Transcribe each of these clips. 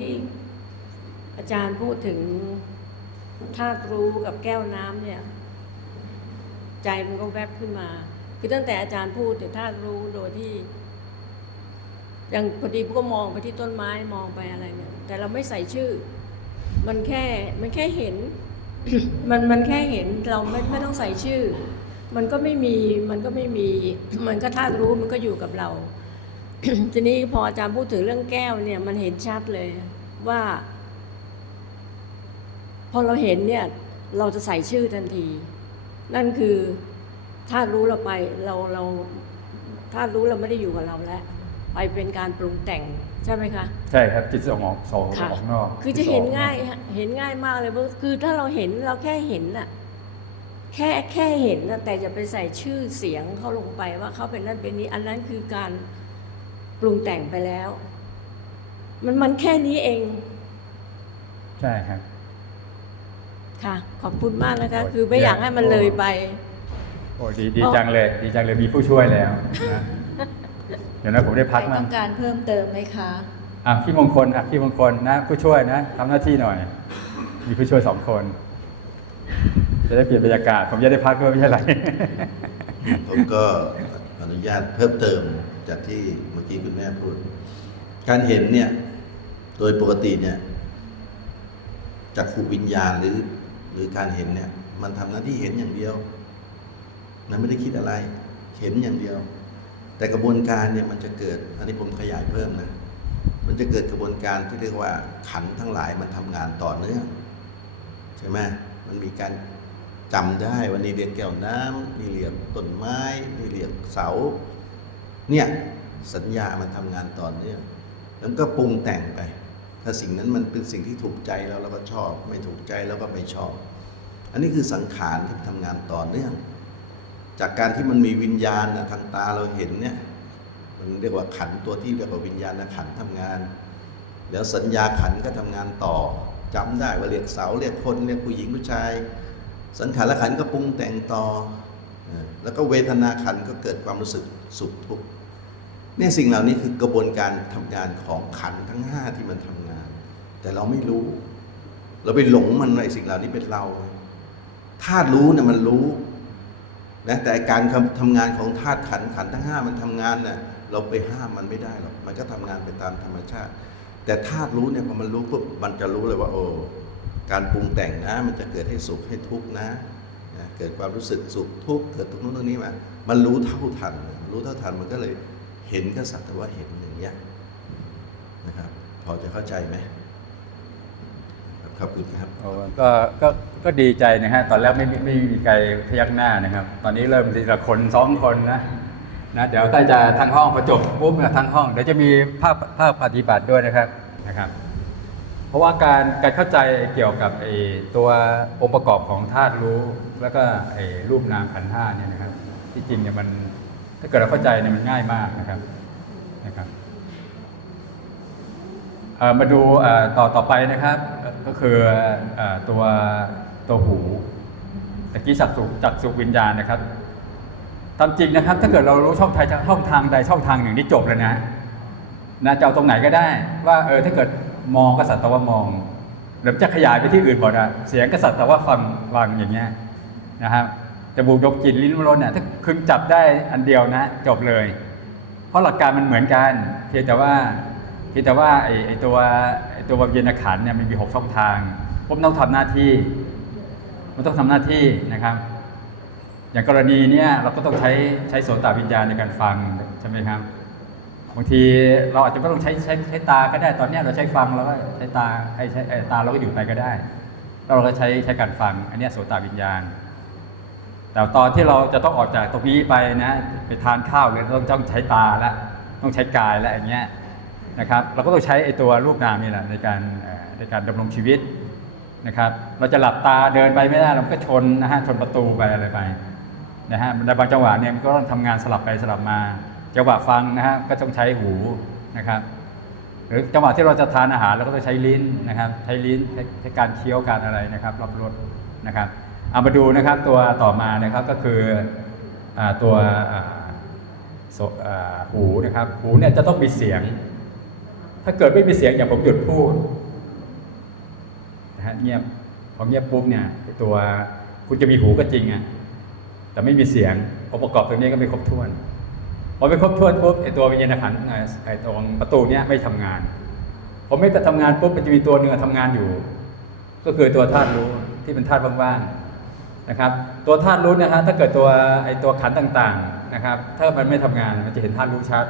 ที่อาจารย์พูดถึงธาตุรู้กับแก้วน้ำเนี่ย ใจมันก็แวบขึ้นมา คือตั้งแต่อาจารย์พูดถึงธาตุรู้โดยที่อย่างพอดีพวกก็มองไปที่ต้นไม้มองไปอะไรเนี่ย แต่เราไม่ใส่ชื่อ มันแค่มันแค่เห็น มันมันแค่เห็นเราไม่ไม่ต้องใส่ชื่อ มันก็ไม่มีมันก็ไม่มี มันก็ธาตุรู้มันก็อยู่กับเรา ทีนี้พออาจารย์พูดถึงเรื่องแก้วเนี่ย มันเห็นชัดเลยว่า พอเราเห็นเนี่ย เราจะใส่ชื่อทันที นั่นคือธาตุรู้เราไปเราเราธาตุรู้เราไม่ได้อยู่กับเราแล้ว ไปเป็นการปรุงแต่งใช่ไหมคะ ใช่ครับจิตส่งออกส่งอค่ะอกนอก คือจะเห็นง่ายฮะเห็นง่ายมากเลยเพราะคือถ้าเราเห็นเราแค่เห็นน่ะแค่แค่เห็นนะแต่จะไปใส่ชื่อเสียงเขาลงไปว่าเขาเป็นนั่นเป็นนี้ อันนั้นคือการ ปรุงแต่งไปแล้ว มันมันแค่นี้เอง ใช่ครับ ค่ะ ขอบคุณมากนะคะโอ้ยคือไม่อยากให้มันเลยไป โอ้ดีดีจังเลย ดีจังเลยมีผู้ช่วยแล้วนะเดี๋ยวนะผมได้พักใครมั่ต้งองการเพิ่มเติมไหมคะอะพี่มงคลอะพี่มงคลนะ ผู้ช่วยนะทำหน้าที่หน่อย มีผู้ช่วยสองคน จะได้เปลี่ยนบรรยากาศ ผมจะได้พักด้วยไม่ใช่อะไรผมก็อ นุญาตเพิ่มเติมจากที่เมื่อกี้คุณแม่พูด การเห็นเนี่ย โดยปกติเนี่ยจากขูวิญญาณหรือ หรือการเห็นเนี่ย มันทำหน้าที่เห็นอย่างเดียวมันไม่ได้คิดอะไร เห็นอย่างเดียว แต่กระบวนการเนี่ยมันจะเกิด อันนี้ผมขยายเพิ่มนะมันจะเกิดกระบวนการที่เรียกว่าขันทั้งหลายมันทำงานต่อเนื่องใช่ไหมมันมีการ จำได้วันนี้เรียกแก้วน้ำนี่เรียกต้นไม้นี่เรียกเสา เนี่ยสัญญามันทำงานต่อเนื่องแล้วก็ปรุงแต่งไป ถ้าสิ่งนั้นมันเป็นสิ่งที่ถูกใจเราเราก็ชอบ ไม่ถูกใจเราก็ไม่ชอบ อันนี้คือสังขารที่ทำงานต่อเนื่อง จากการที่มันมีวิญญาณนะทางตาเราเห็นเนี่ยมันเรียกว่าขันตัวที่เรียกว่าวิญญาณขันธ์ทำงาน แล้วสัญญาขันก็ทำงานต่อจำได้ว่าเรียกเสาเรียกคนเรียกผู้หญิงผู้ชาย สังขารขันก็ปรุงแต่งต่อ แล้วก็เวทนาขันก็เกิดความรู้สึกสุขทุกข์เนี่ยสิ่งเหล่านี้คือกระบวนการทำงานของขันทั้งห้าที่มันทำงาน แต่เราไม่รู้ เราไปหลงมันว่าไอ้สิ่งเหล่านี้เป็นเราธาตุรู้เนี่ยมันรู้นะแต่การทำทำงานของธาตุขันขันทั้งห้ามันทำงานเนี่ยเราไปห้ามมันไม่ได้หรอกมันก็ทำงานไปตามธรรมชาติ แต่ธาตุรู้เนี่ยพอมันรู้ปุ๊บมันจะรู้เลยว่า โอ้ การปรุงแต่งนะ มันจะเกิดให้สุขให้ทุกข์นะนะเกิดความรู้สึกสุขทุกข์เกิดตรงนู้นตรงนี้มามันรู้เท่าทัน รู้เท่าทันมันก็เลยเห็นก็สักแต่ว่าเห็นอย่างเงี้ยนะครับพอจะเข้าใจไหมครับขอบคุณครับก็ก็ก็ดีใจนะฮะตอนแรกไม่ไม่ไม่มีใครพยักหน้านะครับ ตอนนี้เริ่มทีละคนสองคนนะนะเดี๋ยวใกล้จะทั้งห้องพอจบปุ๊บทั้งห้องเดี๋ยวจะมีภาพภาพปฏิบัติด้วยนะครับนะครับ เพราะว่าการการเข้าใจเกี่ยวกับไอ้ตัวองค์ประกอบของธาตุรู้ แล้วก็ไอ้รูปนามขันธ์ห้าเนี่ยนะครับ ที่จริงเนี่ยมันถ้าเกิดเราเข้าใจเนี่ยมันง่ายมากนะครับนะครับมาดูต่อต่อไปนะครับ ก็คืออตัวตัวหูตะกี้จักสุจักสุวิญญาณนะครับตามจริงนะครับ ถ้าเกิดเรารู้ช่องทางช่องทางใดช่องทางหนึ่งนี่จบเลยนะนะจะเอาตรงไหนก็ได้ ว่าเออถ้าเกิด มองก็สัตว์ต่ว่ามองหรือจะขยายไปที่อื่นหมดอะเสียงก็สัตว์ต่ว่าฟังฟังอย่างเงี้ยนะครับจมูกดกกลิ่นลิ้นรสเนี่ยถ้าคึงจับได้อันเดียวนะ จบเลย เพราะหลักการมันเหมือนกัน เพียงแต่ว่าเพียงแต่ว่าไอ้ไอตัวไอ้ตัววิญญาณขันเนี่ยมันมีหกช่องทางผมต้องทำหน้าที่ มันต้องทำหน้าที่นะครับ อย่างกรณีเนี้ยเราก็ต้องใช้ใช้โสตวิญญาณในการฟังใช่ไหมครับ บางทีเราอาจจะไม่ต้องใช้ใช้ใช้ตาก็ได้ตอนนี้เราใช้ฟังเราก็ใช้ตาไอ้ใช้ตาเราก็หยุดไปก็ได้แล้วเราก็ใช้ใช้การฟัง อันนี้โสตวิญญาณ แต่ตอนที่เราจะต้องออกจากตรงนี้ไปนะไปทานข้าวเลยต้องต้องใช้ตาละต้องใช้กายและอย่างเงี้ยนะครับ เราก็ต้องใช้ไอ้ตัวรูปนามนี่แหละในการในการดำรงชีวิตนะครับ เราจะหลับตาเดินไปไม่ได้เราก็ชนนะฮะชนประตูไปอะไรไปนะฮะในบางจังหวะเนี่ยมันก็ต้องทำงานสลับไปสลับมา จังหวะฟังนะฮะก็ต้องใช้หูนะครับหรือจังหวะที่เราจะทานอาหารเราก็ต้องใช้ลิ้นนะครับ ใช้ลิ้นใช้การเคี้ยวการอะไรนะครับรับรสนะครับเอามาดูนะครับตัวต่อมานะครับก็คืออตัวหูนะครับ หูเนี่ยจะต้องมีเสียง ถ้าเกิดไม่มีเสียงอย่างผมหยุดพูดนะฮะเงียบพอเงียบปุ๊บเนี่ยตัวคุณจะมีหูก็จริงอะแต่ไม่มีเสียงองค์ประกอบตัวนี้ก็ไม่ครบถ้วน พอไม่ครบถ้วนปุ๊บไอตัววิญญาณขันไอตรงประตูเนี้ยไม่ทำงานพอไม่ทำงานปุ๊บมันจะมีตัวหนึ่งอะทำงานอยู่ ก็คือตัวธาตุรู้ที่เป็นธาตุว่างๆนะครับ ตัวธาตุรู้นะฮะถ้าเกิดตัวไอตัวขันต่างๆนะครับ ถ้ามันไม่ทำงานมันจะเห็นธาตุรู้ชัด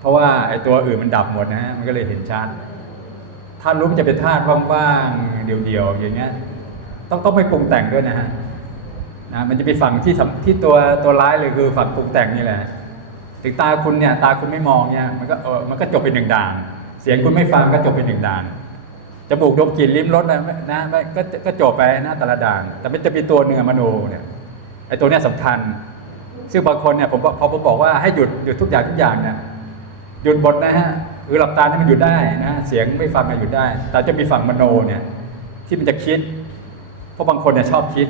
เพราะว่าไอตัวอื่นมันดับหมดนะฮะมันก็เลยเห็นชัดธาตุรู้มันจะเป็นธาตุว่างๆเดียวๆอย่างเงี้ยต้องต้องไม่ปรุงแต่งด้วยนะฮะ นะมันจะไปฝั่งที่ที่ตัวตัวร้ายเลยคือฝั่งปรุงแต่งนี่แหละถึงตาคุณเนี่ยตาคุณไม่มองเนี่ยมันก็เออมันก็จบเป็นหนึ่งด่าน เสียงคุณไม่ฟังก็จบเป็นหนึ่งด่านจมูกดมกลิ่นลิ้มรสนะนะไม่ก็ก็จบไปนะแต่ละด่าน แต่มันจะมีตัวเนื้อมโนเนี่ยไอ้ตัวเนี้ยสำคัญ ซึ่งบางคนเนี่ยผมพอผมบอกว่าให้หยุดหยุดทุกอย่างทุกอย่างเนี่ยหยุดบทนะฮะคือหลับตาเนี่ยมันหยุดได้นะเสียงไม่ฟังมันหยุดได้ แต่จะมีฝั่งมโนเนี่ยที่มันจะคิดเพราะบางคนเนี่ยชอบคิด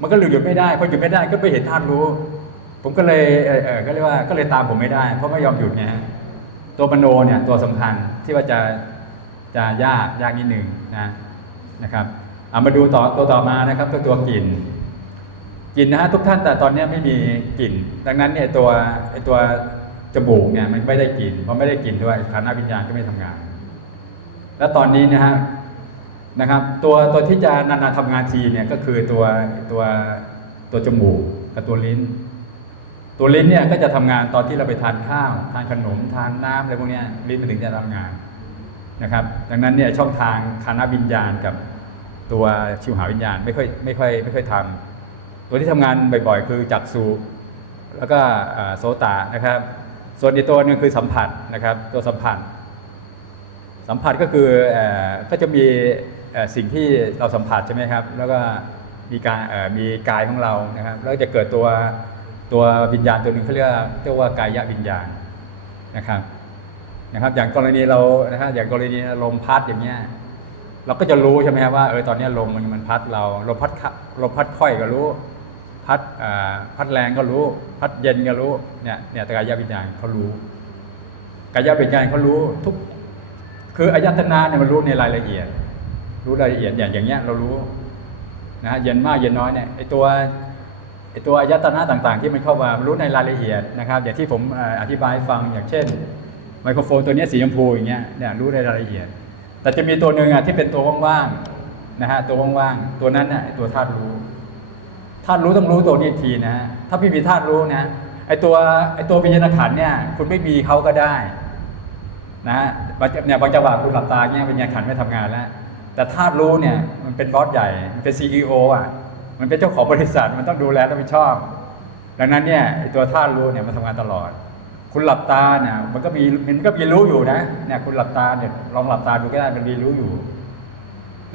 มันก็หยุดไม่ได้พอหยุดไม่ได้ก็ไปเห็นธาตุรู้ ผมก็เลยเออเออก็เรียกว่าก็เลยตามผมไม่ได้ เพราะไม่ยอมหยุดไงฮะตัวมโนเนี่ยตัวสำคัญที่ว่าจะจะยากยากนิดหนึ่งนะนะครับเอามาดูต่อตัวต่อมานะครับตัวตัวกลิ่นกลิ่นนะฮะทุกท่านแต่ตอนนี้ไม่มีกลิ่น ดังนั้นเนี่ยตัวไอตัวจมูกเนี่ยมันไม่ได้กลิ่นเพราะไม่ได้กลิ่นด้วยฐานะวิญญาณก็ไม่ทำงาน แล้วตอนนี้นะฮะ นะครับตัวตัวที่จะนานๆทำงานทีเนี่ยก็คือตัวตัวตัวจมูกกับตัวลิ้น ตัวลิ้นเนี่ยก็จะทำงานตอนที่เราไปทานข้าวทานขนมทานน้ำอะไรพวกนี้ลิ้นมันถึงจะทำงานนะครับ ดังนั้นเนี่ยช่องทางคานาวิญญาณกับตัวชิวหาวิญญาณไม่ค่อยไม่ค่อยไม่ค่อยทำตัวที่ทำงานบ่อยๆ คือจักษุแล้วก็โสตานะครับ ส่วนอีกตัวหนึงคือสัมผัสนะครับ ตัวสัมผัส สัมผัสก็คืออก็จะมี สิ่งที่เราสัมผัสใช่ไหมครับ แล้วก็มีการมีกายของเรานะครับ แล้วจะเกิดตัวตัววิญญาณตัวหนึ่งเขาเรียกว่าเรียกว่ากายวิญญาณนะครับนะครับอย่างกรณีเรานะฮะอย่างกรณีลมพัดอย่างเงี้ยเราก็จะรู้ใช่ไหมครับว่าเออตอนนี้ลมมันมันพัดเราลมพัดลมพัดค่อยก็รู้ พัดพัดแรงก็รู้ พัดเย็นก็รู้เนี่ยเนี่ยกายวิญญาณเขารู้กายวิญญาณเขารู้ทุกคืออายตนะเนี่ยมันรู้ในรายละเอียด รู้รายละเอียดอย่างอย่างเงี้ยเรารู้นะฮะเย็นมากเย็นน้อยเนี่ยไอตัวไอตัวอายตนะต่างๆ ที่มันเข้ามารู้ในรายละเอียดนะครับอย่างที่ผมอธิบายฟังอย่างเช่น ไมโครโฟนตัวนี้สีชมพูอย่างเงี้ยเนี่ยรู้ในรายละเอียด แต่จะมีตัวหนึ่งอะที่เป็นตัวว่างๆนะฮะตัวว่างๆตัวนั้นน่ะไอตัวธาตุรู้ธาตุรู้ต้องรู้ตัวนี้ทีนะถ้าพี่มีธาตุรู้นะไอตัวไอตัววิญญาณขันเนี่ยคุณไม่มีเขาก็ได้นะฮะบางเนี่ยบางจังหวะคุณหลับตาเนี่ยเป็นไงขันไม่ทำงานแล้ว แต่ธาตุรู้เนี่ยมันเป็นบอสใหญ่เป็นซีอโออะมันเป็นเจ้าของบริษัทมันต้องดูแลรับผิดชอบ ดังนั้นเนี่ยไอตัวธาตุรู้เนี่ยมันทำงานตลอด คุณหลับตาเนี่ยมันก็มีมันก็มีรู้อยู่นะเนี่ยคุณหลับตาเนี่ยลองหลับตาดูก็ได้มันมีรู้อยู่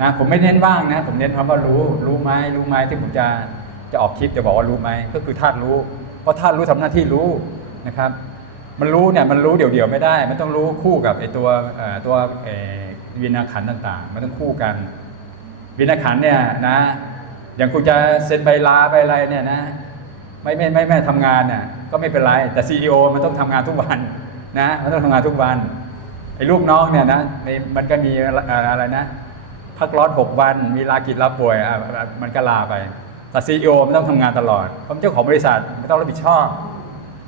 นะผมไม่เน้นว่างนะ ผมเน้นคำว่ารู้ รู้ไหมรู้ไหมที่ผมจะจะออกคลิปจะบอกว่ารู้ไหมก็คือธาตุรู้ เพราะธาตุรู้ทำหน้าที่รู้นะครับ มันรู้เนี่ยมันรู้เดี่ยวๆไม่ได้ มันต้องรู้คู่กับไอ้ตัวตัวเวินาขันต่างๆ มันต้องคู่กันวินาขันเนี่ยนะ อย่างคุณจะเซ็นใบลาไปอะไรเนี่ยนะไม่ไม่ไม่ไม่ทำงานน่ะก็ไม่เป็นไร แต่ซีอมันต้องทำงานทุกวันนะมันต้องทำงานทุกวันไอ้ลูกน้องเนี่ยนะในมันก็มีอะไรนะ พักร้อนหกวันมีลากิจลาป่วยมันก็ลาไปแต่ซีอีโอมันต้องทำงานตลอดเพราะเป็นเจ้าของบริษัทไม่ต้องรับผิดชอบ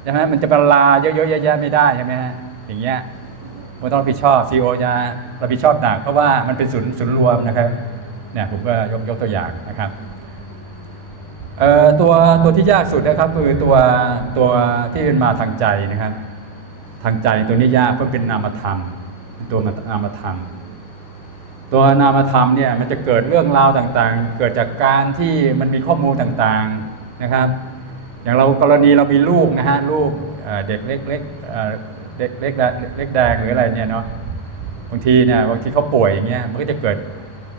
ใช่ไหมมันจะเป็นลาเยอะๆแยะๆไม่ได้ใช่ไหมฮะอย่างเงี้ย มันต้องรับผิดชอบซีโอจะรับผิดชอบหนักเพราะว่ามันเป็นศูนย์ศูนย์รวมนะครับเนี่ยผมก็ยกยกตัวอย่างนะครับเอ่อตัวตัวที่ยากสุดนะครับคือตัวตัวที่เป็นมาทางใจนะครับ ทางใจตัวนี้ยากเพราะเป็นนามธรรม ตัวนามธรรม ตัวนามธรรมเนี่ยมันจะเกิดเรื่องราวต่างๆ เกิดจากการที่มันมีข้อมูลต่างๆนะครับ อย่างเรากรณีเรามีลูกนะฮะลูกเอ่อเด็กเล็กๆ เอ่อเด็กเล็กแดงเล็กแดงหรืออะไรเนี่ยเนาะบางทีเนี่ยบางทีเขาป่วยอย่างเงี้ยมันก็จะเกิด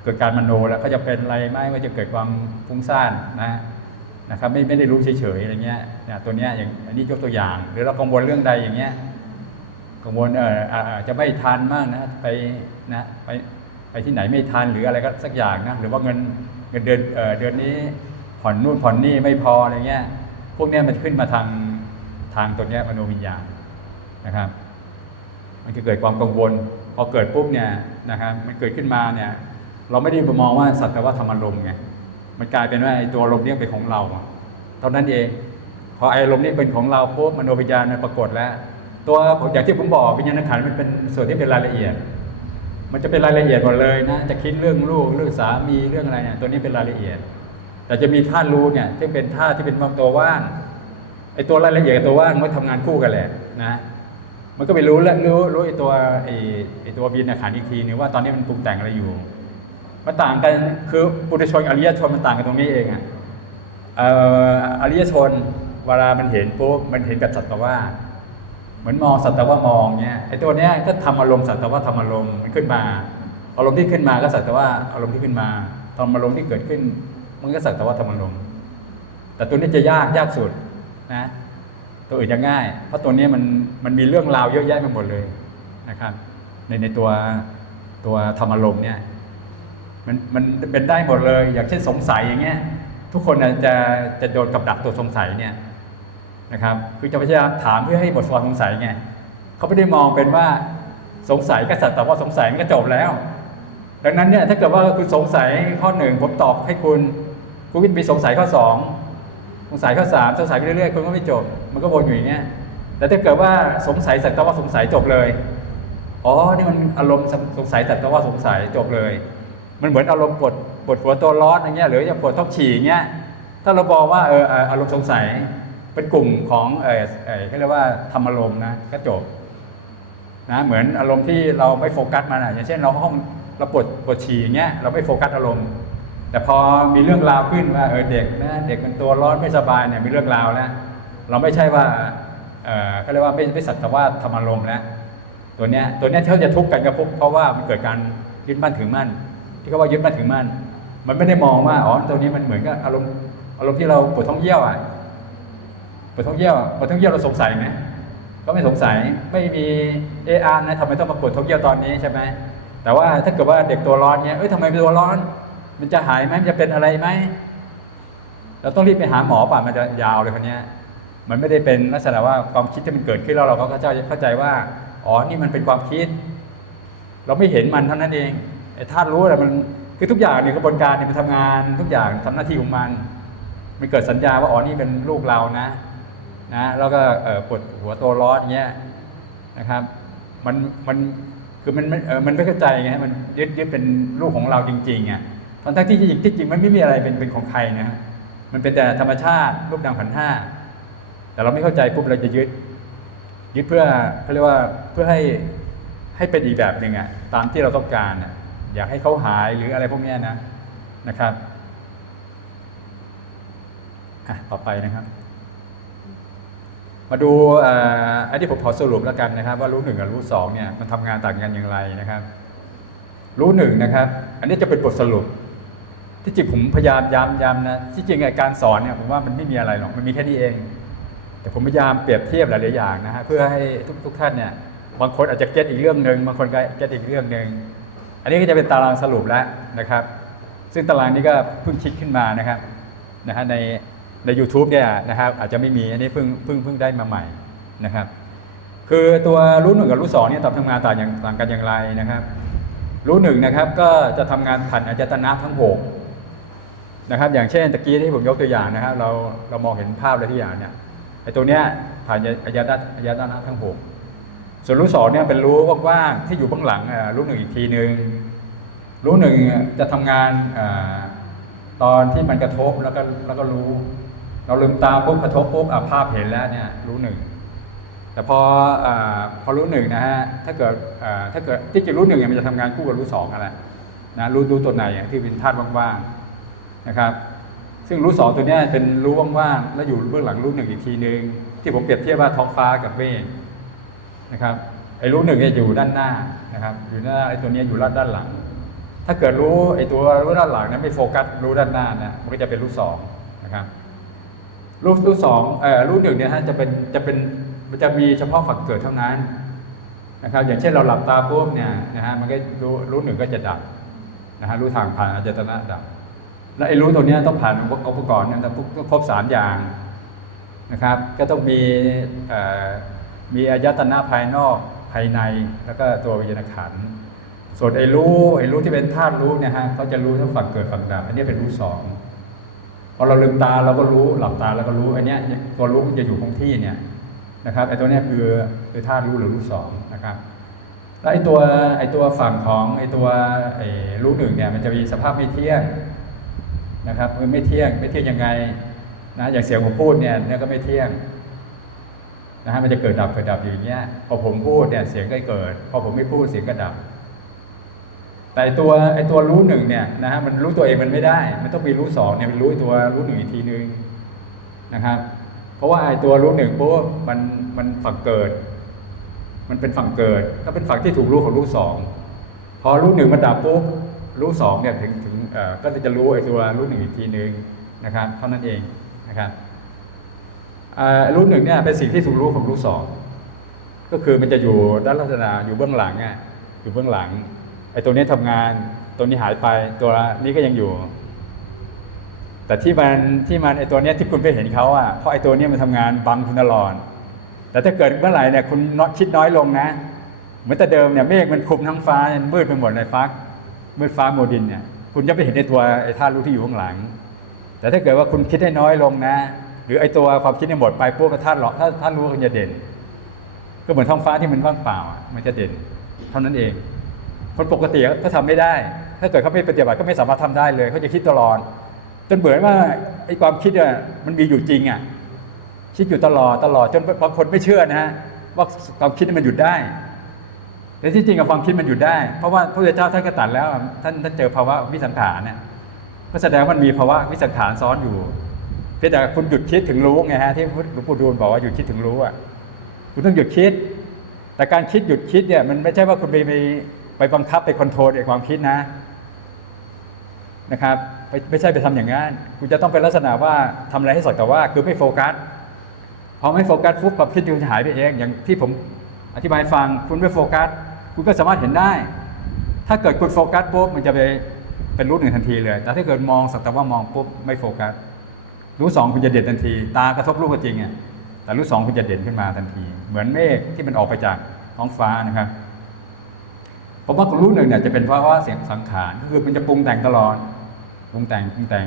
เกิดการมโนแล้วเขาจะเป็นอะไรไหมก็จะเกิดความฟุ้งซ่านนะนะครับไม่ไม่ได้รู้เฉยๆอะไรเงี้ยเนี่ยตัวเนี้ยอย่างอันนี้ยกตัวอย่าง หรือเรากังวลเรื่องใดอย่างเงี้ยกังวลเอออ่าอาจจะไม่ทันมากนะไปนะไปไปที่ไหนไม่ทันหรืออะไรก็สักอย่างนะหรือว่าเงินเงินเดือนเอ่อเดือนนี้ผ่อนนู่นผ่อนนี่ไม่พออะไรเงี้ยพวกเนี้ยมันขึ้นมาทางทางตัวเนี้ยมโนวิญญาณ นะครับมันจะเกิดความกังวล พอเกิดปุ๊บเนี่ยนะครับมันเกิดขึ้นมาเนี่ยเราไม่ได้มองว่าสัตว์แต่ว่าธรรมารมไงมันกลายเป็นว่าไอ้ตัวอารมเนี่ยเป็นของเราเท่านั้นเอง พอไอ้อารมนี่เป็นของเราปุ๊บมโนวิญญาณเนี่ยปรากฏแล้ว ตัวอย่างที่ผมบอกวิญญาณขันมันเป็นส่วนที่เป็นรายละเอียด มันจะเป็นรายละเอียดหมดเลยนะจะคิดเรื่องลูกเรื่องสามีเรื่องอะไรเนี่ยตัวนี้เป็นรายละเอียด แต่จะมีธาตุรู้เนี่ยที่เป็นธาตุที่เป็นตัวว่างไอ้ตัวรายละเอียดกับตัวว่างมันทำงานคู่กันแหละนะ มันก็ไปรู้แล้วรู้รู้ไอตัวไอไอตัววิญญาณขันธ์อีกทีนึงว่าตอนนี้มันปรุงแต่งอะไรอยู่มันต่างกันคือปุถุชนอริยชนมันต่างกันตรงนี้เองอะเอ่ออริยชนเวลามันเห็นปุ๊บมันเห็นแบบสัตว์ว่าเหมือนมองสัตว์ว่ามองเนี่ยไอตัวเนี้ยก็ทำอารมณ์สัตว์ว่าทำอารมณ์มันขึ้นมา อารมณ์ที่ขึ้นมาก็สัตว์ว่าอารมณ์ที่ขึ้นมาทำอารมณ์ที่เกิดขึ้น มันก็สัตว์ว่าทำอารมณ์แต่ตัวนี้จะยากยากสุดนะ ตัวอื่นจะง่าย เพราะตัวนี้มันมันมีเรื่องราวเยอะแยะไปหมดเลยนะครับ ในในตัวตัวธรรมอารมเนี่ยมันมันเป็นได้หมดเลย อย่างเช่นสงสัยอย่างเงี้ยทุกคนจะจะโดนกับดักตัวสงสัยเนี่ยนะครับ คือจะพยายามถามเพื่อให้หมดความสงสัยไงเขาไม่ได้มองเป็นว่าสงสัยก็สัตว์แต่ว่าสงสัยมันก็จบแล้ว ดังนั้นเนี่ยถ้าเกิดว่าคุณสงสัยข้อหนึ่งผมตอบให้คุณ คุณมีสงสัยข้อสองสงสัยข้อสามสงสัยไปเรื่อยๆคุณก็ไม่จบ มันก็วนอยู่อย่างเงี้ยแต่ถ้าเกิดว่าสงสัยสัตว์ว่าสงสัยจบเลยอ๋อนี่มันอารมณ์สงสัยสัตว์ว่าสงสัยจบเลย มันเหมือนอารมณ์ปวดปวดหัวตัวร้อนอย่างเงี้ยหรือจะปวดท้องฉี่อย่างเงี้ยถ้าเราบอกว่าเอออารมณ์สงสัยเป็นกลุ่มของเออเออเขาเรียกว่าธรรมอารมณ์นะก็จบนะเหมือนอารมณ์ที่เราไม่โฟกัสมันอะอย่างเช่นเราห้องเราปวดปวดฉี่อย่างเงี้ยเราไม่โฟกัสอารมณ์ แต่พอมีเรื่องราวขึ้นว่าเออเด็กนะเด็กมันตัวร้อนไม่สบายเนี่ยมีเรื่องราวแล้ว เราไม่ใช่ว่าเออเขาเรียกว่าไม่ไม่สัตว์แต่ว่าธรรมอารมแล้วตัวเนี้ยตัวเนี้ยที่เขาจะทุกข์กันก็พวกเพราะว่ามันเกิดการยึดมั่นถือมั่น ที่เขาว่ายึดมั่นถือมั่น มันไม่ได้มองว่าอ๋อตัวนี้มันเหมือนกับอารมณ์อารมณ์ที่เราปวดท้องเยี่ยวอะปวดท้องเยี่ยวปวดท้องเยี่ยวเราสงสัยไหมก็ไม่สงสัยไม่มีเออาร์นะทำไมต้องมาปวดท้องเยี่ยวตอนนี้ใช่ไหมแต่ว่าถ้าเกิดว่าเด็กตัวร้อนเนี้ยเอ้ยทำไมตัวร้อน มันจะหายไหมมันจะเป็นอะไรไหมเราต้องรีบไปหาหมอป่ะมันจะยาวเลยคนเนี้ย มันไม่ได้เป็นลักษณะว่าความคิดที่มันเกิดขึ้นแล้วเราก็เข้าใจเข้าใจว่า อ๋อ นี่มันเป็นความคิด เราไม่เห็นมันเท่านั้นเองไอ้ธาตุรู้อะไรมันคือทุกอย่างในยกระบวนการเนี่ยมันทำงานทุกอย่างทำหน้าที่ของมัน มันเกิดสัญญาว่าอ๋อนี่เป็นลูกเรานะนะแล้วก็ปวดหัวตัวร้อนอย่างเงี้ยนะครับ มันมันคือมันมันเออมันไม่เข้าใจไงมันยึดยึดเป็นลูกของเราจริงๆอะทั้งทั้งที่จริงที่จริงมันไม่มีอะไรเป็นเป็นของใครนะมันเป็นแต่ธรรมชาติรูปนามขันธ์ห้า แต่เราไม่เข้าใจปุ๊บเราจะยึด ยึดเพื่อเขาเรียกว่าเพื่อให้ให้เป็นอีกแบบหนึ่งอะตามที่เราต้องการอะอยากให้เขาหายหรืออะไรพวกนี้นะนะครับอะต่อไปนะครับ มาดูอ่ออันที่ผมขอสรุปแล้วกันนะครับ ว่ารู้หนึ่งกับรู้สองเนี่ยมันทำงานต่างกันอย่างไรนะครับ รู้หนึ่งนะครับ อันนี้จะเป็นบทสรุป ที่จริงผมพยายามย้ำย้ำนะที่จริงไอ้การสอนเนี่ยผมว่ามันไม่มีอะไรหรอกมันมีแค่นี้เอง แต่ผมพยายามเปรียบเทียบหลายๆอย่างนะฮะเพื่อให้ทุกทุกท่านเนี่ยบางคนอาจจะเก็ตอีกเรื่องหนึ่งบางคนก็เก็ตอีกเรื่องหนึ่งอันนี้ก็จะเป็นตารางสรุปแล้วนะครับ ซึ่งตารางนี้ก็เพิ่งคิดขึ้นมานะครับนะฮะในใน u t u b e เนี่ยนะครับอาจจะไม่มีอันนี้เพิ่งเพิ่งเพิ่งได้มาใหม่นะครับ คือตัวรู้หนึ่งกับรู้สองเนี่ยทำงานต่างอย่างต่างกันอย่างไรนะครับ รู้หนึ่งนะครับก็จะทำงานผ่านอายตนะทั้งหกนะครับ อย่างเช่นตะกี้ที่ผมยกตัวอย่างนะครับ เราเรามองเห็นภาพอะไรที่อย่างเนี่ย ไอ้ตัวเนี้ยผ่านอายตนะอายตนะทั้งหกส่วนรู้สองเนี่ยเป็นรู้ว่างๆที่อยู่เบื้องหลังอ่ารู้หนึ่งอีกทีหนึ่งรู้หนึ่งจะทำงานอาตอนที่มันกระทบแล้วก็แล้วก็รู้ เราลืมตาปุ๊บกระทบปุ๊บอะภาพเห็นแล้วเนี่ยรู้หนึ่งแต่พออาพอรู้หนึ่งนะฮะถ้าเกิดอ่าถ้าเกิดที่จริงรู้หนึ่งเนี่ยมันจะทำงานคู่กับรู้สองกันแหละนะรู้รู้ตัวไหนที่เป็นธาตุว่างๆนะครับ ซึ่งรู้สองตัวนี้เป็นรู้ว่างๆแล้วอยู่เบื้องหลังรู้หนึ่งอีกทีหนึ่งที่ผมเปรียบเทียบว่าท้องฟ้ากับเมฆนะครับไอ้รู้หนึ่งเนี่ยอยู่ด้านหน้านะครับ อยู่หน้าไอ้ตัวนี้อยู่ด้านหลัง ถ้าเกิดรู้ไอ้ตัวรู้ด้านหลังนั้นไม่โฟกัสรู้ด้านหน้านี่มันก็จะเป็นรู้สองนะครับรูปรูปสองเอ่อรูปหนึ่งเนี่ยฮะจะเป็นจะเป็นมันจะมีเฉพาะฝักเกิดเท่านั้นนะครับ อย่างเช่นเราหลับตาปุ๊บเนี่ยนะฮะมันก็รู้รู้หนึ่งก็จะดับนะฮะรู้ทางผ่านอายตนะดับ และไอ้รู้ตัวเนี้ยต้องผ่านองค์ประกอบเนี่ยต้องครบสามอย่างนะครับ ก็ต้องมีมีอายตนะภายนอกภายในแล้วก็ตัววิญญาณขันส่วนไอ้รู้ไอ้รู้ที่เป็นธาตุรู้เนี่ยฮะเขาจะรู้ทั้งฝั่งเกิดฝั่งดับอันนี้เป็นรู้สองพอเราลืมตาเราก็รู้หลับตาเราก็รู้อันนี้ตัวรู้มันจะอยู่คงที่เนี่ยนะครับไอ้ตัวเนี้ยคือคือธาตุรู้หรือรู้สองนะครับแล้วไอ้ตัวไอ้ตัวฝั่งของไอ้ตัวไอ้รู้หนึ่งเนี่ยมันจะมีสภาพไม่เที่ยง นะครับมันไม่เที่ยงไม่เที่ยงยังไงนะอย่างเสียงผมพูดเนี่ยเนี่ยก็ไม่เที่ยงนะฮะมันจะเกิดดับเกิดดับอยู่อย่างเงี้ยพอผมพูดเนี่ยเสียงก็เกิด พอผมไม่พูดเสียงก็ดับ แต่ตัวไอ้ตัวรู้หนึ่งเนี่ยนะฮะมันรู้ตัวเองมันไม่ได้ มันต้องมีรู้สองเนี่ยมันรู้ตัวรู้หนึ่งอีกทีนึงนะครับ เพราะว่าไอ้ตัวรู้หนึ่งปุ๊บมันมันฝังเกิด มันเป็นฝั่งเกิดก็เป็นฝั่งที่ถูกรู้ของรู้สองพอรู้หนึ่งมันดับปุ๊บรู้สองเนี่ยถึงถึง ก็จะรู้ไอ้ตัวรู้หนึ่งอีกทีหนึ่งนะครับเท่านั้นเองนะครับอ่ารู้หนึ่งเนี่ยเป็นสิ่งที่ถูกรู้ของรู้สองก็คือมันจะอยู่ด้านลักษณะอยู่เบื้องหลังอะอยู่เบื้องหลังไอ้ตัวนี้ทำงานตัวนี้หายไปตัวนี้ก็ยังอยู่ แต่ที่มันที่มันไอ้ตัวนี้ที่คุณไปเห็นเขาอะเพราะไอ้ตัวนี้มันทำงานบังคุณตลอดแต่ถ้าเกิดเมื่อไหร่เนี่ยคุณน้อยคิดน้อยลงนะ เหมือนแต่เดิมเนี่ยเมฆมันคลุมทั้งฟ้ามืดไปหมดเลยฟ้ามืดฟ้าโมดินเนี่ย คุณจะไม่เห็นในตัวไอ้ธาตุรู้ที่อยู่ข้างหลัง แต่ถ้าเกิดว่าคุณคิดให้น้อยลงนะ หรือไอ้ตัวความคิดเนี่ยหมดไปพวกธาตุหลอกถ้าธาตุรู้มันจะเด่น ก็เหมือนท้องฟ้าที่มันว่างเปล่า มันจะเด่น เท่านั้นเอง คนปกติก็ทำไม่ได้ ถ้าเกิดเขาไม่ปฏิบัติก็ไม่สามารถทำได้เลย เขาจะคิดตลอดจนเบื่อว่าไอ้ความคิดอะมันมีอยู่จริงอะคิดอยู่ตลอดตลอดจนบางคนไม่เชื่อนะฮะว่าความคิดมันหยุดได้ แต่ที่จริงกับความคิดมันหยุดได้ เพราะว่าพระพุทธเจ้าท่านก็ตัดแล้ว ท่านท่านเจอภาวะวิสังขารเนี่ยก็แสดงว่ามันมีภาวะวิสังขารซ้อนอยู่เพียงแต่คุณหยุดคิดถึงรู้ไงฮะที่หลวงปู่ดูลบอกว่าหยุดคิดถึงรู้อะคุณต้องหยุดคิด แต่การคิดหยุดคิดเนี่ยมันไม่ใช่ว่าคุณไปไปไปบังคับไปคอนโทรลไอ้ความคิดนะนะครับไม่ไม่ใช่ไปทำอย่างนั้นคุณจะต้องเป็นลักษณะว่าทำอะไรให้สอดกับว่าคือไม่โฟกัสพอไม่โฟกัสปุ๊บความคิดคุณจะหายไปเอง อย่างที่ผมอธิบายฟังคุณไม่โฟกัส คุณก็สามารถเห็นได้ ถ้าเกิดคุณโฟกัสปุ๊บมันจะไปเป็นรู้หนึ่งทันทีเลย แต่ถ้าเกิดมองสักแต่ว่ามองปุ๊บไม่โฟกัส รู้สองคุณจะเด่นทันที ตากระทบรูปก็จริงอะแต่รู้สองคุณจะเด่นขึ้นมาทันที เหมือนเมฆที่มันออกไปจากท้องฟ้านะครับผมว่ารู้หนึ่งเนี่ยจะเป็นเพราะว่าเสียงสังขารก็คือมันจะปรุงแต่งตลอดปรุงแต่งปรุงแต่ง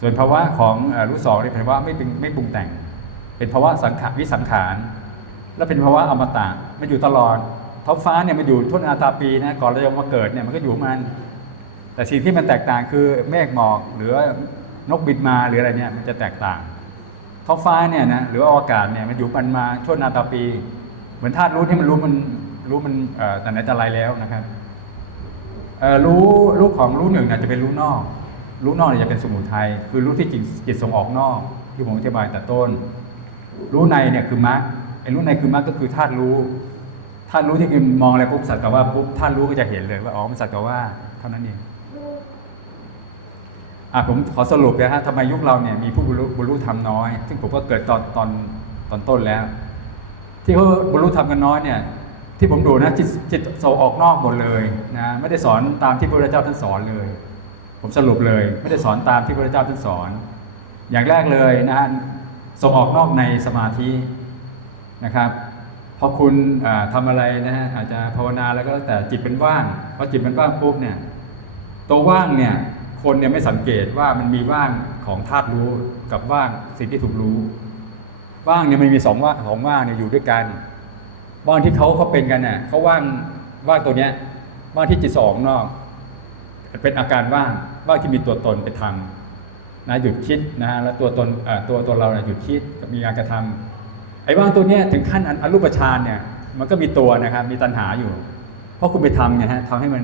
ส่วนภาวะของรู้สองนี่เป็นภาวะไม่ปรุงไม่ปรุงแต่ง เป็นภาวะสังขารวิสังขาร และเป็นภาวะอมตะมันอยู่ตลอด ท้องฟ้าเนี่ยมันอยู่ทุนอาตาปีนะก่อนเราจะมาเกิดเนี่ยมันก็อยู่มัน แต่สิ่งที่มันแตกต่างคือเมฆหมอกหรือนกบินมาหรืออะไรเนี่ยมันจะแตกต่างท้องฟ้าเนี่ยนะหรืออวกาศเนี่ยมันอยู่มันมาช่วงนาตาปี เหมือนธาตุรู้ที่มันรู้มันรู้มันเอ่อแต่ไหนแต่ไรแล้วนะครับเอ่อรู้รู้ของรู้หนึ่งเนี่ยจะเป็นรู้นอก รู้นอกเนี่ยจะเป็นสมุทัยคือรู้ที่จิตจิตส่งออกนอก ที่ผมอธิบายแต่ต้น รู้ในเนี่ยคือมรรคไอ้รู้ในคือมรรคก็คือธาตุรู้ ธารู้ที่คือมองอะไรปุ๊บสักแต่ว่าปุ๊บธารู้ก็จะเห็นเลยว่าอ๋อมันสักแต่ว่าเท่านั้นเองอะผมขอสรุปนะฮะทำไมยุคเราเนี่ยมีผู้บรรลุบรรลุธรรมน้อย ซึ่งผมก็เกิดตอนตอนตอนต้นแล้ว ที่เขาบรรลุธรรมกันน้อยเนี่ยที่ผมดูนะจิตจิตโสออกนอกหมดเลยนะไม่ได้สอนตามที่พระพุทธเจ้าท่านสอนเลย ผมสรุปเลย ไม่ได้สอนตามที่พระพุทธเจ้าท่านสอน อย่างแรกเลยนะฮะส่งออกนอกในสมาธินะครับ พอคุณอ่าทำอะไรนะฮะอาจจะภาวนาแล้วก็แล้วแต่จิตเป็นว่างพอจิตเป็นว่างปุ๊บเนี่ยตัวว่างเนี่ยคนเนี่ยไม่สังเกตว่ามันมีว่างของธาตุรู้กับว่างสิ่งที่ถูกรู้ ว่างเนี่ยมันมีสองว่างสองว่างเนี่ยอยู่ด้วยกันว่างที่เขาเขาเป็นกันน่ะเขาว่างว่างตัวเนี้ยว่างที่จิตสองนอกเป็นอาการว่างว่างที่มีตัวตนเป็นธรรมนะหยุดคิดนะฮะแล้วตัวตนตัวตัวเราเนี่ยหยุดคิดมีการกระทำ ไอ้ว่างตัวเนี้ยถึงขั้นอรูปฌานเนี่ยมันก็มีตัวนะครับมีตัณหาอยู่ เพราะคุณไปทำเนี่ยฮะทำให้มัน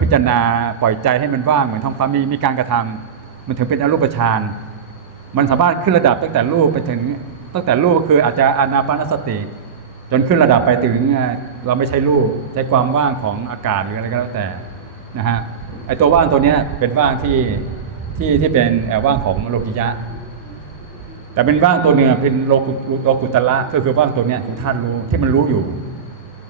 พิจารณาปล่อยใจให้มันว่างเหมือนท้องฟ้ามีมีการกระทำมันถึงเป็นอรูปฌานมันสามารถขึ้นระดับตั้งแต่รูปไปถึงตั้งแต่รูปคืออาจจะอานาปานสติ จนขึ้นระดับไปถึงเราไม่ใช่รูปใช้ความว่างของอากาศหรืออะไรก็แล้วแต่นะฮะไอตัวว่างตัวเนี้ยเป็นว่างที่ที่ที่เป็นเอ่ว่างของโลกิยะ แต่เป็นว่างตัวเนื้อเป็นโลกุโลกุตละก็คือว่างตัวเนี้ยของธาตุรู้ที่มันรู้อยู่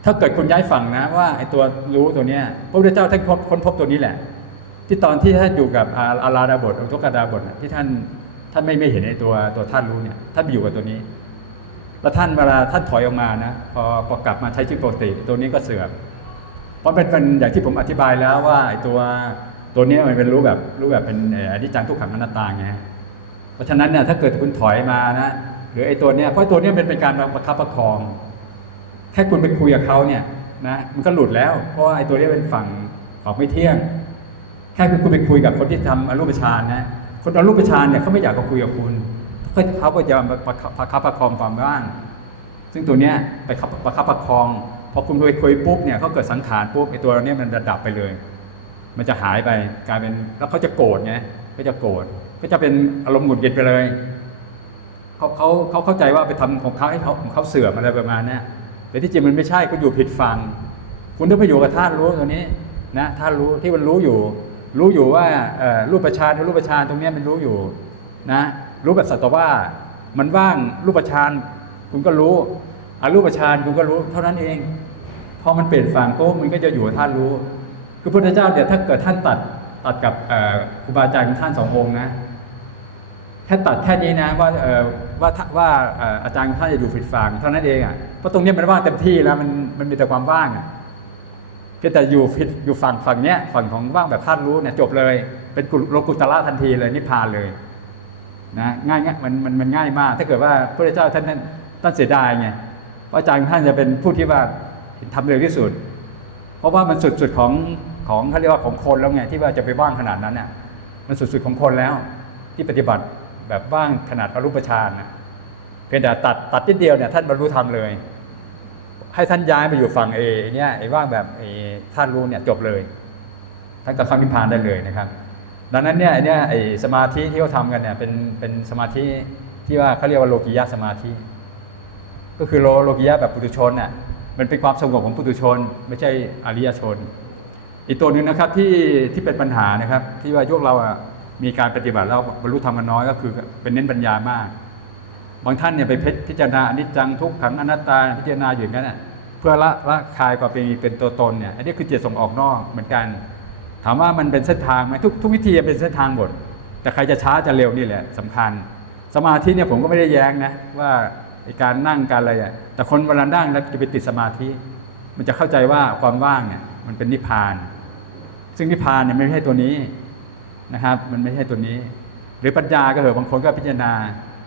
ถ้าเกิดคุณย้ายฝั่งนะว่าไอตัวรู้ตัวเนี้ยพระพุทธเจ้าท่านค้นค้นพบตัวนี้แหละ ที่ตอนที่ท่านอยู่กับอาอาราดาบทอุทกดาบทที่ท่านท่านไม่ไม่เห็นไอตัวตัวธาตุรู้เนี่ยท่านไปอยู่กับตัวนี้ แล้วท่านเวลาท่านถอยออกมานะพอพอกลับมาใช้ชีวิตปกติ ตัวนี้ก็เสื่อมเพราะเป็นเป็นอย่างที่ผมอธิบายแล้วว่าไอ้ตัวตัวเนี้ยมันเป็นรู้แบบรู้แบบเป็นอนิจจังทุกขังอนัตตาไง ราะฉะนั้นเนี่ยถ้าเกิดคุณถอยมานะหรือไอ้ตัวเนี้ยเพราะตัวเนี้ยเป็นเป็นการประคับประคองแค่คุณไปคุยกับเขาเนี่ยนะมันก็หลุดแล้ว เพราะว่าไอ้ตัวเนี้ยเป็นฝั่งของไม่เที่ยง แค่คุณไปคุยกับคนที่ทำอรูปฌานนะคนอรูปฌานเนี่ยเขาไม่อยากจะคุยกับคุณเขาเขาก็จะประคับประคับประคองความว่าง ซึ่งตัวเนี้ยไปขับประคับประคองพอคุณไปคุยปุ๊บเนี่ยเขาเกิดสังขารปุ๊บไอ้ตัวเนี้ยมันจะดับไปเลย มันจะหายไปกลายเป็นแล้วเขาจะโกรธไง ก็จะโกรธก็จะเป็นอารมณ์หงุดหงิดไปเลยเขาเขาเขาเข้าใจว่าไปทำของเขาให้เขาของเขาเสื่อมอะไรประมาณนี้แต่ที่จริงมันไม่ใช่คุณอยู่ผิดฝั่งคุณต้องไปอยู่กับท่านรู้ตัวนี้นะท่านรู้ที่มันรู้อยู่ รู้อยู่ว่าเอ่อรูปประชานรูปประชานตรงนี้มันรู้อยู่นะรู้แบบสัตว์ว่ามันว่างรูปประชานคุณก็รู้อารูปประชานคุณก็รู้เท่านั้นเอง พอมันเปลี่ยนฝั่งปุ๊บมันก็จะอยู่กับท่านรู้ คือพระพุทธเจ้าเดี๋ยวถ้าเกิดท่านตัด ตัดกับครูบาอาจารย์ของท่านสององค์นะแค่ตัดแค่นี้นะว่าว่าว่าอาจารย์ของท่านจะอยู่ผิดฝังเท่านั้นเองอะเพราะตรงเนี้ยมันว่างเต็มที่แล้วมันมันมีแต่ความว่างอะก็แต่อยู่ผิดอยู่ฝั่งฝั่งเนี้ยฝั่งของว่างแบบท่านรู้เนี่ยจบเลย เป็นกุโลกุตละทันทีเลยนิพพานเลยนะง่ายง่ายมันมันมันง่ายมาก ถ้าเกิดว่าพระเจ้าท่านท่านท่านเสียดายไงเพราะอาจารย์ของท่านจะเป็นผู้ที่ว่าทำเร็วที่สุด เพราะว่ามันสุดๆของ ของเขาเรียกว่าของคนแล้วไงที่ว่าจะไปว่างขนาดนั้นน่ะมันสุดๆของคนแล้ว ที่ปฏิบัติแบบว่างขนาดอรูปฌานนะเพียงแต่ตัดตัดนิดเดียวเนี่ยท่านบรรลุธรรมเลย ให้ท่านย้ายไปอยู่ฝั่งเอเนี่ยไอ้ว่างแบบเอท่านรู้เนี่ยจบเลยท่านก็เข้านิพพานได้เลยนะครับ ดังนั้นเนี่ยไอ้เนี่ยไอ้สมาธิที่เขาทำกันเนี่ยเป็นเป็นสมาธิที่ว่าเขาเรียกว่าโลกิยะสมาธิ ก็คือโลโลกิยะแบบปุถุชนน่ะมันเป็นความสงบของปุถุชน ไม่ใช่อริยชน อีกตัวหนึ่งนะครับที่ที่เป็นปัญหานะครับ ที่ว่าพวกเราอะมีการปฏิบัติแล้วบรรลุธรรมน้อยก็คือเป็นเน้นปัญญามาก บางท่านเนี่ยไปพิจารณาอนิจจังทุกขังอนัตตาพิจารณาอยู่อย่างนั้นน่ะเพื่อละละคายความเป็นเป็นตัวตนเนี่ยอันนี้คือจิตส่งออกนอกเหมือนกัน ถามว่ามันเป็นเส้นทางไหมทุกทุกวิธีเป็นเส้นทางหมดแต่ใครจะช้าจะเร็วนี่แหละสำคัญ สมาธิเนี่ยผมก็ไม่ได้แย้งนะว่าการนั่งการอะไรอะแต่คนเวลานั่งแล้วจะไปติดสมาธิ มันจะเข้าใจว่าความว่างเนี่ยมันเป็นนิพพาน ซึ่งนิพพานเนี่ยไม่ใช่ตัวนี้นะครับ มันไม่ใช่ตัวนี้ หรือปัญญาก็เหอะบางคนก็พิจารณา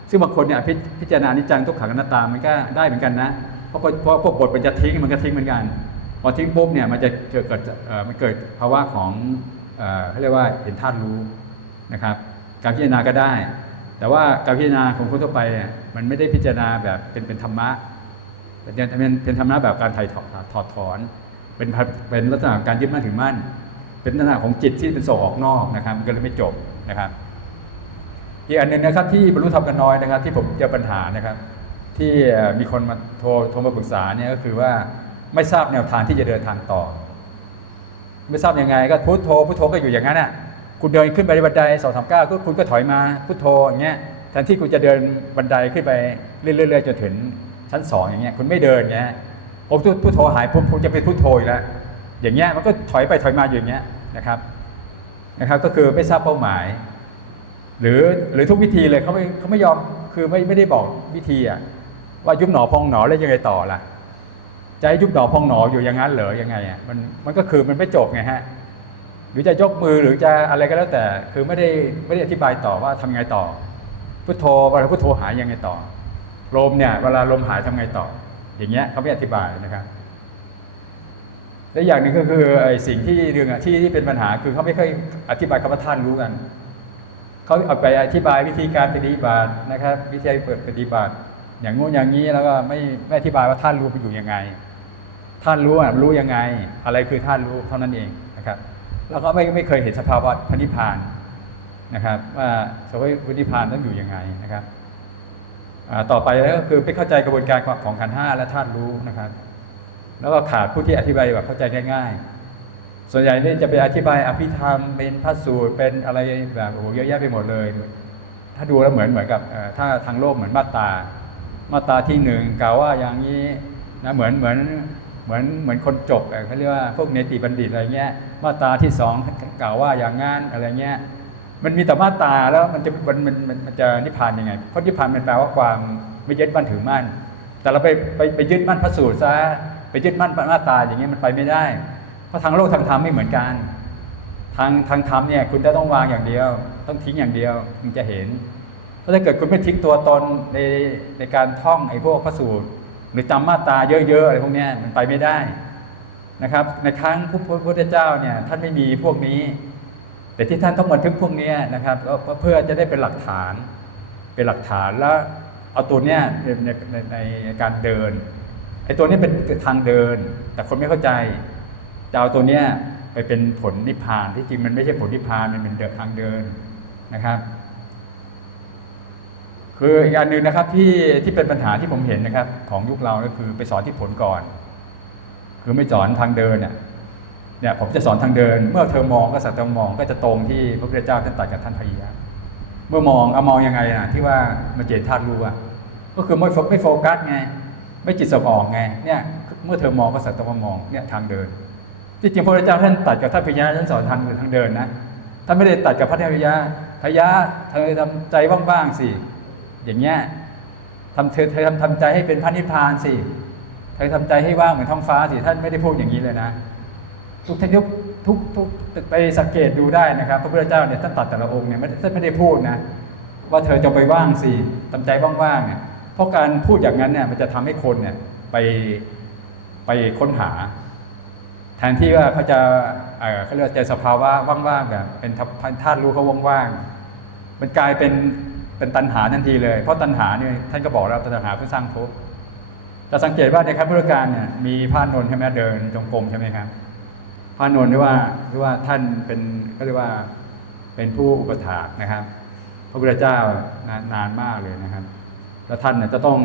ซึ่งบางคนเนี่ยพิพิจารณานิจังทุกขังอนัตตามันก็ได้เหมือนกันนะเพราะเพราะพวกบทมันจะทิ้งมันก็ทิ้งเหมือนกัน พอทิ้งปุ๊บเนี่ยมันจะเกิดเกิดมันเกิดภาวะของเอ่อเขาเรียกว่าเห็นธาตุรู้นะครับการพิจารณาก็ได้ แต่ว่าการพิจารณาของคนทั่วไปเนี่ยมันไม่ได้พิจารณาแบบเป็นเป็นธรรมะเป็นเป็นเป็นธรรมะแบบการไถ่ถอดถอดถอน เป็นเป็นลักษณะการยึดมั่นถือมั่น เป็นลักษณะของจิตที่เป็นส่งออกนอกนะครับมันก็เลยไม่จบนะครับ อีกอันหนึ่งนะครับที่บรรลุธรรมกันน้อยนะครับ ที่ผมเจอปัญหานะครับ ที่มีคนมาโทรโทรมาปรึกษาเนี่ยก็คือว่าไม่ทราบแนวทางที่จะเดินทางต่อ ไม่ทราบยังไง ก็พุทโธพุทโธก็อยู่อย่างนั้นอะคุณเดินขึ้นไปบันไดสองสามก้าวก็คุณก็ถอยมาพุทโธอย่างเงี้ยแทนที่คุณจะเดินบันไดขึ้นไปเรื่อยๆจนถึงชั้นสองอย่างเงี้ยคุณไม่เดินเงี้ยผมพุทโธหายปุ๊บคุณจะไปพุทโธอีกแล้ว อย่างเงี้ยมันก็ถอยไปถอยมาอยู่อย่างเงี้ยนะครับนะครับ ก็คือไม่ทราบเป้าหมาย หรือหรือทุกวิธีเลยเขาไม่เขาไม่ยอมคือไม่ไม่ได้บอกวิธีอะว่ายุบหนอพองหนอแล้วยังไงต่อล่ะจะให้ยุบหนอพองหนออยู่อย่างนั้นเหรอยังไงอะมันมันก็คือมันไม่จบไงฮะหรือจะยกมือหรือจะอะไรก็แล้วแต่ คือไม่ได้ไม่ได้อธิบายต่อว่าทำไงต่อพุทโธเวลาพุทโธหายยังไงต่อลมเนี่ยเวลาลมหายทำไงต่อ อย่างเงี้ยเขาไม่อธิบายนะครับ และอย่างหนึ่งก็คือไอ้สิ่งที่เรื่องอะที่ที่เป็นปัญหาคือเขาไม่ค่อยอธิบายคำว่าท่านรู้กันเขาเอาไปอธิบายวิธีการปฏิบัตินะครับ วิธีเปิดปฏิบัติ อย่างงู้นอย่างนี้แล้วก็ไม่ไม่อธิบายว่าท่านรู้ไปอยู่ยังไง ท่านรู้อะรู้ยังไง อะไรคือท่านรู้เท่านั้นเองนะครับ แล้วก็ไม่ไม่เคยเห็นสภาวะพระนิพานนะครับ ว่าสภาวะพนิพานต้องอยู่ยังไงนะครับต่อไปแล้วก็คือไปเข้าใจกระบวนการของขันห้าและธาตุรู้นะครับ แล้วก็ขาดผู้ที่อธิบายแบบเข้าใจง่าย ๆ ส่วนใหญ่นี่จะไปอธิบายอภิธรรมเป็นพระสูตรเป็นอะไรแบบโอ้โหเยอะแยะไปหมดเลย ถ้าดูแล้วเหมือนเหมือนกับถ้าทางโลกเหมือนมาตา มาตาที่หนึ่งกล่าวว่าอย่างนี้นะเหมือนเหมือนเหมือนเหมือนคนจบเอ่อเขาเรียกว่าพวกเนติบัณฑิตอะไรเงี้ย มาตาที่สองกล่าวว่าอย่างงั้นอะไรเงี้ยมันมีแต่มาตาแล้วมันจะนมันมันมันจะนิพพานยังไงเพราะนิพพานมันแปลว่าความไม่ยึดมั่นถือมั่น แต่เราไปไปไปยึดมั่นพระสูตรซะ ไปยึดมั่นมาตาอย่างนี้มันไปไม่ได้ เพราะทางโลกทางธรรมไม่เหมือนกัน ทางทางธรรมเนี่ยคุณจะต้องวางอย่างเดียว ต้องทิ้งอย่างเดียวถึงจะเห็นเพราะถ้าเกิดคุณไม่ทิ้งตัวตนในในการท่องไอ้พวกพระสูตรหรือจำมาตาเยอะๆอะไรพวกนี้มันไปไม่ได้นะครับ ในครั้งพระพุทธเจ้าเนี่ยท่านไม่มีพวกนี้ แต่ที่ท่านต้องบันทึกพวกนี้นะครับก็เพื่อจะได้เป็นหลักฐาน เป็นหลักฐานแล้วเอาตัวเนี้ยในในในการเดิน ไอ้ตัวนี้เป็นทางเดิน แต่คนไม่เข้าใจจะเอาตัวเนี้ยไปเป็นผลนิพพานที่จริงมันไม่ใช่ผลนิพพานมันเป็นเดินทางเดินนะครับ คืออีกอันหนึ่งนะครับที่ที่เป็นปัญหาที่ผมเห็นนะครับ ของยุคเราก็คือไปสอนที่ผลก่อน คือไม่สอนทางเดินเนี่ยเนี่ยผมจะสอนทางเดิน เมื่อเธอมองก็สัตว์เธอมองก็จะตรงที่พระพุทธเจ้าท่านตรัสกับท่านพระยาเมื่อมองเอามองยังไงนะที่ว่ามาเจตธาตุรู้อะก็คือไม่โฟไม่โฟกัสไง ไม่จิตสมองไงเนี่ยเมื่อเธอมองก็สัตว์เธอมองเนี่ยทางเดินที่จริงพระพุทธเจ้าท่านตรัสกับท่านพญาท่านสอนทางทางเดินนะท่านไม่ได้ตรัสกับพระพญาพญาเธอทำใจว่างๆสิอย่างเงี้ยทำเธอเธอทำทำใจให้เป็นพระนิพพานสิเธอทำใจให้ว่างเหมือนท้องฟ้าสิท่านไม่ได้พูดอย่างนี้เลยนะ ทุกทุกทุกทุกไปสังเกตดูได้นะครับ พระพุทธเจ้าเนี่ยท่านตัดแต่ละองค์เนี่ยท่านไม่ได้พูดนะว่าเธอจะไปว่างสิทำใจว่างๆเนี่ย เพราะการพูดอย่างนั้นเนี่ยมันจะทำให้คนเนี่ยไปไปค้นหา แทนที่ว่าเขาจะเอ่อเขาเรียกว่าเจสภาวะว่างๆแบบเป็นธาตุรู้เขาว่างๆมันกลายเป็นเป็นตัณหาทันทีเลย เพราะตัณหาเนี่ยท่านก็บอกแล้วตัณหาเพื่อสร้างภพจะสังเกตว่าในขั้นพุทธการเนี่ยมีพระนนท์ใช่ไหมเดินจงกรมใช่ไหมครับพระนนท์หรือว่าหรือว่าท่านเป็นก็เรียกว่าเป็นผู้อุปถากนะครับ พระพุทธเจ้านานานมากเลยนะครับ แล้วท่านเนี่ยจะต้อง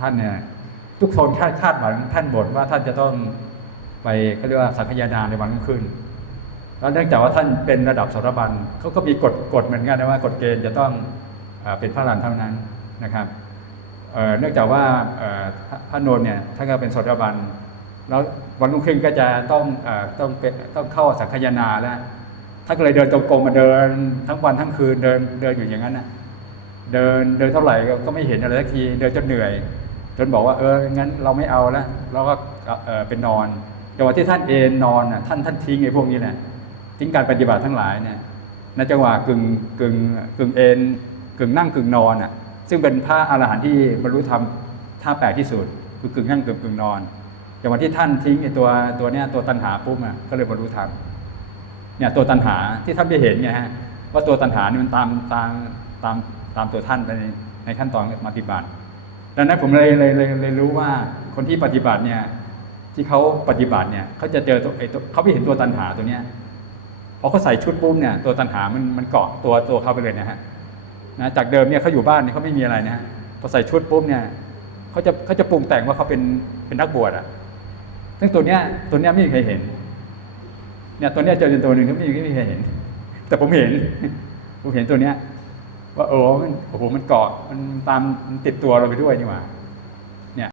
ท่านเนี่ยทุกคนคาดคาดหวังท่านบ่นว่าท่านจะต้องไปเขาเรียกว่าสังฆยานาในวันรุ่งขึ้น แล้วเนื่องจากว่าท่านเป็นระดับสรบันเขาก็มีกฎกฎเหมือนกันนะว่ากฎเกณฑ์จะต้องเป็นพระรันเท่านั้นนะครับเนื่องจากว่าพระพระนนท์เนี่ยท่านก็เป็นสรบันแล้ววันรุ่งขึ้นก็จะต้องต้องต้องเข้าสังฆยนาแล้วท่านก็เลยเดินจงกรมมาเดินทั้งวันทั้งคืนเดินเดินอยู่อย่างนั้นนะ เดินเดินเท่าไหร่ก็ไม่เห็นอะไรสักที เดินจนเหนื่อย จนบอกว่าเอองั้นเราไม่เอาแล้วเราก็เออเป็นนอนจังหวะที่ท่านเอนนอนท่านท่านทิ้งไอ้พวกนี้แหละทิ้งการปฏิบัติทั้งหลายเนี่ยในจังหวะกึ่งกึ่งกึ่งเอนกึ่งนั่งกึ่งนอนอะซึ่งเป็นพระอรหันต์ที่บรรลุธรรมท่าแปลกที่สุด คือกึ่งนั่งกึ่งกึ่งนอนจังหวะที่ท่านทิ้งไอ้ตัวตัวเนี้ยตัวตัณหาปุ๊บอะก็เลยบรรลุธรรมเนี่ยตัวตัณหาที่ท่านได้เห็นไงฮะว่าตัวตัณหานี่มันตามตามตาม ตามตัวท่านไปในในขั้นตอนปฏิบัติ ดังนั้นผมเลยเลยเลยเลยรู้ว่าคนที่ปฏิบัติเนี่ยที่เขาปฏิบัติเนี่ยเขาจะเจอตัวไอ้ตัวเขาไม่เห็นตัวตัณหาตัวเนี้ยพอเขาใส่ชุดปุ๊บเนี่ยตัวตัณหามันมันเกาะตัวตัวเขาไปเลยนะฮะนะจากเดิมเนี่ยเขาอยู่บ้านเนี่ยเขาไม่มีอะไรนะฮะพอใส่ชุดปุ๊บเนี่ยเขาจะเขาจะปรุงแต่งว่าเขาเป็นเป็นนักบวชอะซึ่งตัวเนี้ยตัวเนี้ยไม่มีใครเห็นเนี่ยตัวเนี้ยเจอเป็นตัวหนึ่งที่ไม่มีไม่มีใครเห็น แต่ผมเห็นผมเห็นตัวเนี้ย ว่าเออมันโอ้โหมันเกาะมันตามมันติดตัวเราไปด้วยนี่หว่า